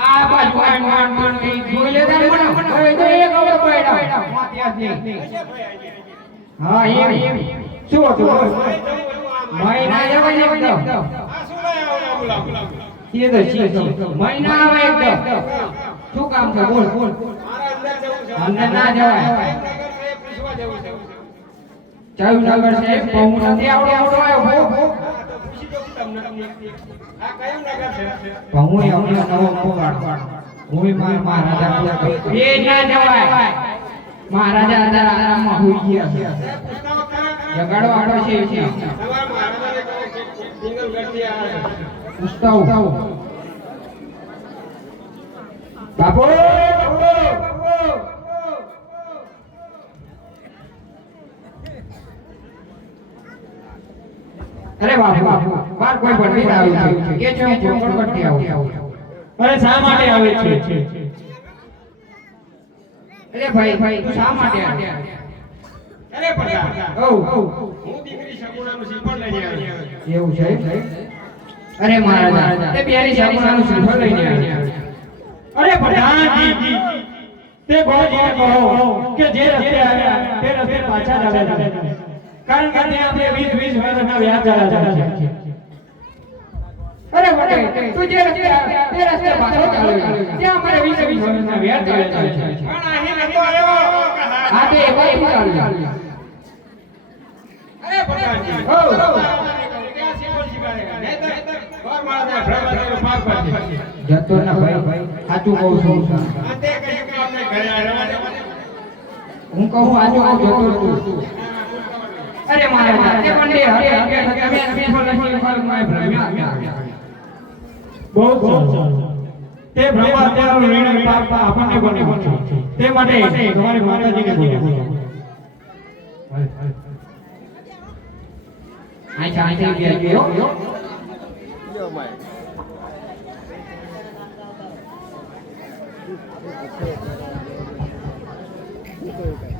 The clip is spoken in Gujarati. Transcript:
આ બાજુ માન એ જોઈ લેતા મને હવે તો એક ઓર પડ્યા માથે હા એમ શું હતું મહિના જવાય એકદમ આ શું લાયા ઓલા એ તો છે મહિના આવે એકદમ શું કામ છે બોલ બોલ મારા અંદર ના જવાય પૂછવા જવું છે ચાયું નગર સાહેબ બહુ નથી આવડો આવ્યો પૂછી દઉં તમને આ કયું નગર છે હું અમને નવો મોવાડ હું મહારાજા એ ના જવાય મહારાજા આરામમાં હોઈ ગયા છે જગાડો આડો છે તમારા મહારાજાને સિંગલ ગઢથી આવે ઉસ્તાવ બાપુ અરે બાપુ બાર કોઈ પંડિત આવ્યું છે કે છે હું ચોકડથી આવું અરે શા માટે આવે છે અરે ભાઈ તું શા માટે આવ્યો અરે પ્રધાન ઓ હું દીકરી સગુણાનું શ્રીફળ લઈને આવ્યો એવું છે અરે મહારાજા તે પ્યારી સગુણાનું શ્રીફળ લઈને આવ્યા અરે પ્રધાનજી તે ગોજીને કહો કે જે રસ્તે આવ્યા તે રસ્તે પાછા ચાલે છે કારણ કે ત્યાં આપણે 20 વર્ષના વ્યાજ ચાલે છે અરે વડે તું જે રસ્તે આવ્યા તે રસ્તે પાછો ચાલે ત્યાં અમારે 20 વર્ષના વ્યાજ ચાલે છે પણ અહીં નતો આવ્યો આ તે એવા ચાલે અરે પ્રધાનજી હો ક્યાં શ્રીફળ શીખાડે નહીતર ગોર મહારાજા ભ્રમરાજાનો પાપ કરશે જતો ના ભાઈ સાચું કહું છું આ તે કહ્યું કે અમને ઘરે આવવા હું કહું આજુ આ જતો તું અરે મહારાજા તે મંડે હરે હરે તમે શ્રીફળ નથી ફળમાં ભ્રમ્યા બહુ સરસ તે બ્રહ્માત્યાનો નિર્ણય પાપ આપણને બને તે માટે તમારી માતાજીને બોલો આઈ ચાઈ ગયો Okay.